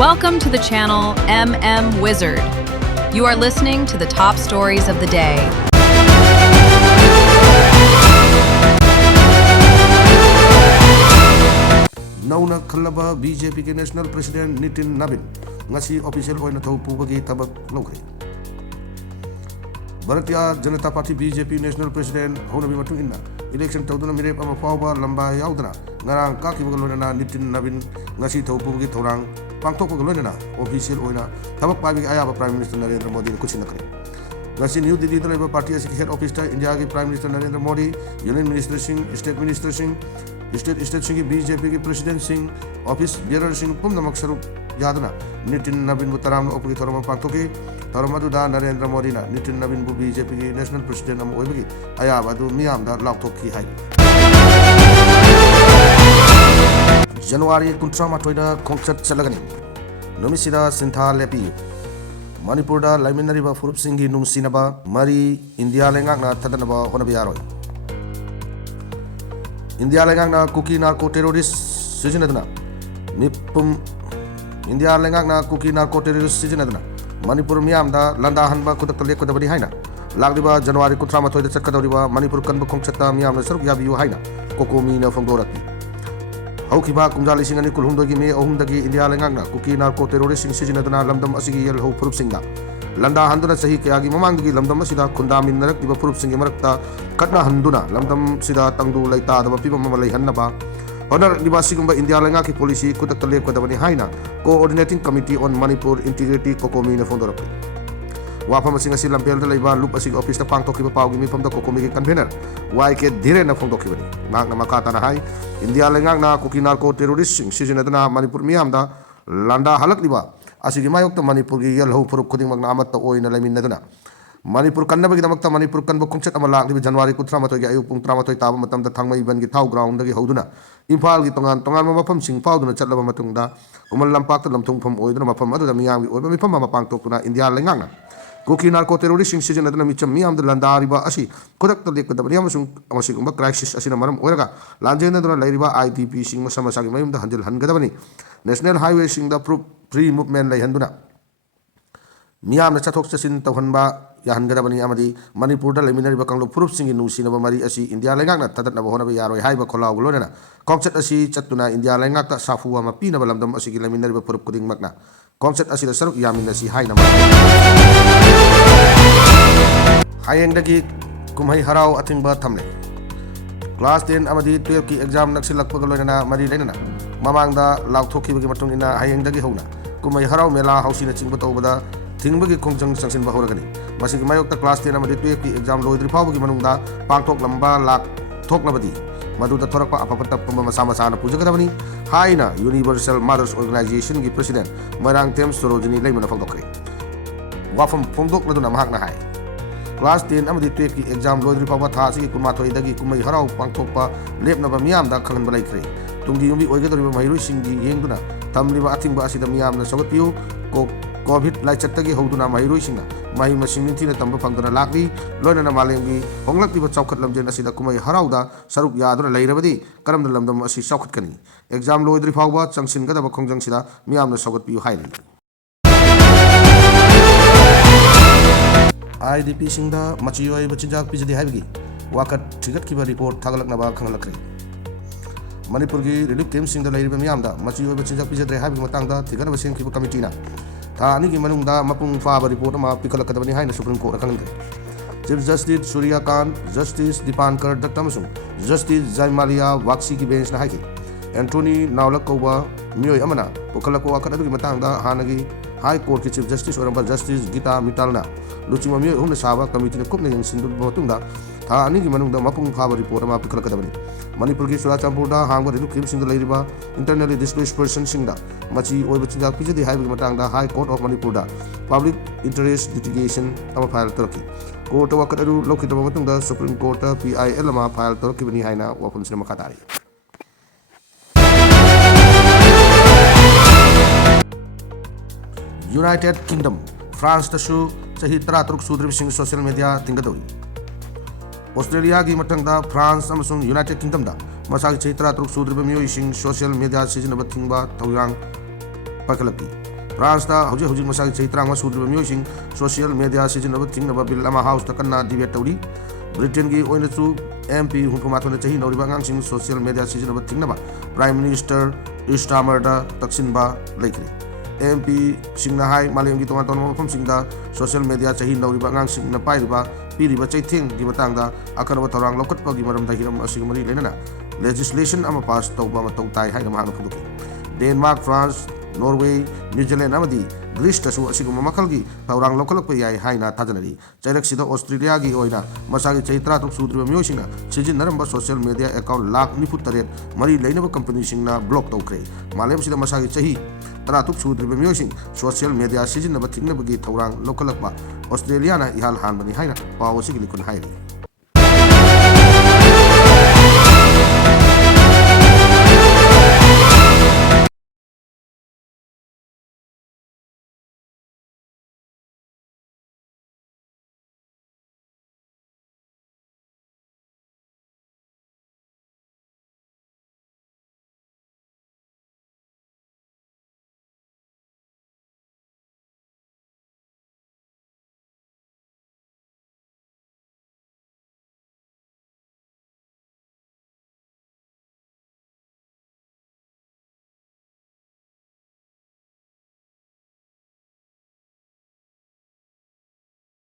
Welcome to the channel MM Wizard. You are listening to the top stories of the day. Nauna Kalaba BJP के national president Nitin नवीन ngasi official ओइना थौ पुबगी तबक लौखरे Bharatiya Janata party BJP national president होनबी मतुंग इन्ना election तौदुना मिरेप अमा फावबा लंबा याउदना ngarang kakibaga loinana nitin nabin ngasi thau pubugi thorang pangthokbaga loinana official oina thabak pabi ayaba prime minister narendra modi kuchina kare ngasi new delhi da leba party asi head office ta india ki prime minister narendra modi union minister singh state minister singh state singh bjp ki president singh office bearer singh pumnamak sarup yadana nitin nabin butaram opugi thorama pangthoki thorama da narendra modi na nitin nabin bu bjp ki national president am oibagi ayaba du miyam da laukthokki hai January kuntra matoida concert chalagani nomisida sintha lepi Manipur da laiminari ba furup singi nungsinaba mari India lengak na tadanaba honabi yaroi India lengak na cookie narco terrorist sijinadna nipum India lengak na cookie narco terrorist sijinadna Manipur miyam da landa hanba kudak lek kodabadi haina lagdiba January kuntra matoida chatkadoriba Manipur kanba khongchata miyam na saruk yabiyu haina kokomi na fongdoraki Haukiba kumjali singani kulhumdogi me ohumdagi India lengakna cookie narco terrorist sing sijinadana lamdam asigi yel ho furup singna landa handuna sahi kayagi mamangdagi lamdam asida khundamin narak diba furup singi marakta katna handuna lamdam sida tangdu laita daba piba mamalai hannaba honor dibasigumba India lengaki policy kutak talep kadabani haina coordinating committee on Manipur integrity kokomi na fondorap wafam asing asi lampel da laiba loop asig office ta pangtoki ba pawgi mi pamda kokomi ke convener YK dire na fondokki bani mak na makata na hai India lengak na cookie narco terrorist sing sijinadana Manipur miyam da landa halak liba asigi mayok ta Manipur gi yal ho furup khuding mag na amat ta oina laiminadana Manipur kanna bagi damak ta Manipur kan ba khongchat ama lak liba January 13 gi ayu pung 13 taba matam da thangmai ban gi thau ground gi hoduna Imphal gi tongan mafam sing pauduna chatlaba matung da umal lampak ta lamthung pham oiduna mafam adu da miyam gi oiba mifam ma pangtok tuna India lengak na cookie narco terrorist sing sijinadana micham miyam da landariba asi kodak ta lekda bani amasung amasigumba crisis asina maram oiraga lanjena duna lairiba IDP sing masama sagi mayum da handil hangadabani national highway sing da free movement lai handuna miyam na chathok chasin tawhanba ya hangadabani amadi Manipur da laiminariba kanglo furup singi nusinaba mari asi India lengak na tadatna bahona yaroi haiba kholau glorena concert asi chatuna India lengak ta safu ama pina balamdam asi laiminariba furup kuding makna concert asi da saruk yamin asi haina Hayeng dagi kumhai harau athingba thamle class 10 amadi 12 ki exam naksilakpa galoina mari leinana mamangda laukthokki bagi matung ina hayeng dagi hona kumhai harau mela hausina chingba tawbada thingba gi khongjang sangsin ba horagani masigi mayokta class 10 amadi 12 ki exam loidri phawgi manungda pangthok lamba lak thoklabadi maduda thorakpa apapata pamba masama sana pujagadabani haina Universal Mothers Organization gi president marang tem sorojini leimana phangdokre wafam phongdok laduna mahakna hai class 10 amadi 12 ki exam loidri pawa tha si kumathoi dagi kumai harau pangthokpa lepnaba miyam da khanban laikre tunggi yumi oigadoriba mairoi singi yengduna tamliba athingba asida miyam na sogatpiu ko covid laichattagi hoduna mairoi singna mahi masing ningthina tamba phangduna lakli loina na malemgi honglaktiba chawkhat lamjen asida kumai harauda saruk yaduna lairabadi karamda lamdam asi chawkhatkani exam loidri phawba changsin gadaba khongjang sida miyam na sogatpiu haini IDP singda machioi bachinjak pijadi haibagi wakat thigat kiba report thagalaknaba khangalakre Manipur gi relief camp singda lairiba miyamda machioi bachinjak pijadre haibagi matangda thigana baseng kiba committee na tha ani gi manungda mapung fa report ma pikalakadabani haina supreme court khangalre Chief Justice Surya Khan Justice Dipankar Dattamasung Justice Jaimalia Waksi ki bench na haiki Anthony Naulak Koba miyoi amana pokalako wakat adu gi matangda hanagi High Court ki Chief Justice oramba Justice Gita Mitalna luchima mi humna saba committee na kupna yang sindu botungda tha ani gi manungda mapung phaba report ma pikalakadabani Manipur gi Churachampur da hangwa rilu kim singda leiriba internally displaced person singda machi oiba chinjak pijadi haibi matangda High Court of Manipur da public interest litigation ama file taraki court wakat adu lokitaba matungda Supreme Court PIL ma file taraki bani haina wapun sina makatari United Kingdom France tasu sahi 13 sudrib sing social media tingadori Australia gi matangda France amasung United Kingdom da masagi sahi 13 sudrib miyoi sing social media sijinaba thingba tawrang pakalaki फ्रांसता हौजिक मसागी चही 35 सूद्रिबा मियोइसिंग social media सिजनब थिंगनबा bill अमा house कन्ना debate तौरी Britain की MP 64 चही नौरिबा अंगांसिंग सोशल मीडिया सिजनब थिंगनबा प्राइम मिनिस्टर स्टामरदा तक्सिनबा लेखरे MP सिंगना हाई मालेम की तोंगा तोंगा मफम सिंगदा सोशल मीडिया चही नौरिबा अंगांसिंगना पाइरिबा पीरिबा चैथिंग की मतंगदा अकरबा थौरांग लौकटपगी मरमदा हिरम असिग मरी लेनना लेजिस्लेशन अमा पास तौबा मतौ ताई हाइना महान फुदुकी डेनमार्क फ्रांस नॉर्वे न्यूजीलैंड अमदी ग्रीस तसु असिगुम मखलगी थौरांग लौकलप याई हाइना थाजनरी चैरक्सिदा ऑस्ट्रेलिया की ओइना मसागी चही 33 सूद्रिबा मियोइसिंगना सिजिनरंबा सोशल मीडिया अकाउंट लाख 93 मरी लेनबा कंपनी सिंगना ब्लॉक तौखरे मालेम सिदा मसागी चही 33 सूद्रिबा मियोइसिंग सोशल मीडिया सिजिनबा थिंगनबगी थौरांग लौकलप ऑस्ट्रेलिया ना इहाल हानबनी हाइना पाव सिगी लिखुन हाइरी